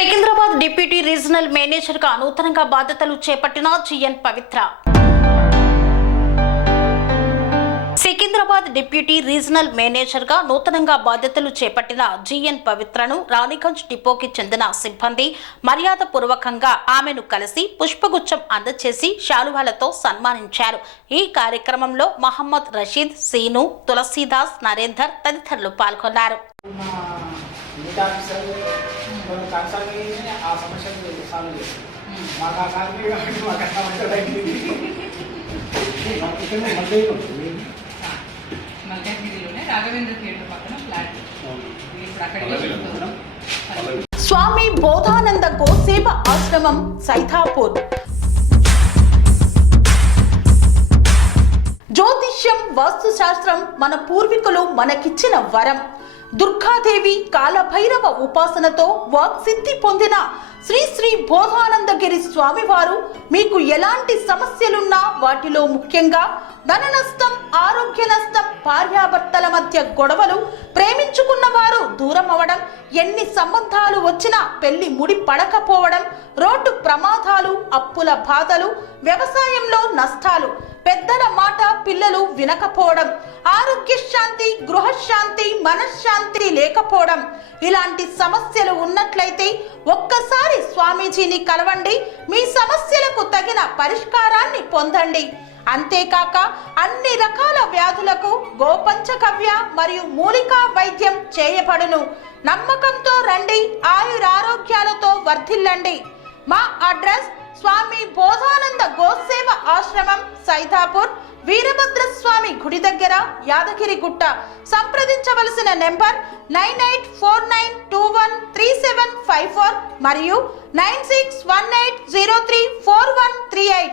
Secunderabad deputy regional manager గా నూతనంగా బాధ్యతలు చేపట్టిన జిఎన్ పవిత్ర. సికింద్రాబాద్ డిప్యూటీ రీజనల్ మేనేజర్ గా నూతనంగా బాధ్యతలు చేపట్టిన జిఎన్ పవిత్రను రాణిగంజ్ డిపోకి చెందిన సిబ్బంది మర్యాదపూర్వకంగా ఆమెను కలిసి పుష్పగుచ్చం అందజేసి శాలువాలతో సన్మానించారు. ఈ కార్యక్రమంలో మహమ్మద్ రషీద్, సీను, తులసీదాస్, నరేందర్ తదితరులు పాల్గొన్నారు. స్వామి బోధానంద గోసేవ ఆశ్రమం సైథాపూర్. జ్యోతిష్యం, వాస్తుశాస్త్రం మన పూర్వీకులు మనకిచ్చిన వరం. దుర్గాదేవి, కాలభైరవ ఉపాసనతో వాక్సిద్ధి పొందిన శ్రీ శ్రీ బోధానందగిరి స్వామివారు మీకు ఎలాంటి సమస్యలున్నా, వాటిలో ముఖ్యంగా ధన నష్టం, ఆరోగ్య నష్టం, భార్యాభర్తల మధ్య గొడవలు, ప్రేమించుకున్న వారు దూరం అవడం, ఎన్ని సంబంధాలు వచ్చినా పెళ్లి ముడి పడకపోవడం, రోడ్డు ప్రమాదాలు, అప్పుల బాధలు, వ్యవసాయంలో నష్టాలు, పెద్దల మాట పిల్లలు వినకపోవడం, ఆరోగ్య శాంతి, గృహశాంతి, మనశ్శాంతి లేకపోవడం, ఇలాంటి సమస్యలు ఉన్నట్లయితే ఒక్కసారి స్వామీజీని కలవండి. మీ సమస్యలకు తగిన పరిష్కారాన్ని పొందండి. అంతేకాక అన్ని రకాల వ్యాధులకు గోపంచకవ్య మరియు మూలికా వైద్యం చేయబడును. నమ్మకంతో రండి, ఆయురారోగ్యాలతో వర్ధిల్లండి. మా అడ్రస్ స్వామి బోధానంద గోసేవ ఆశ్రమం సైథాపూర్, వీరభద్రస్వామి గుడి దగ్గర, యాదగిరిగుట్ట. సంప్రదించవలసిన నెంబర్ 9849213754 మరియు 9618034138.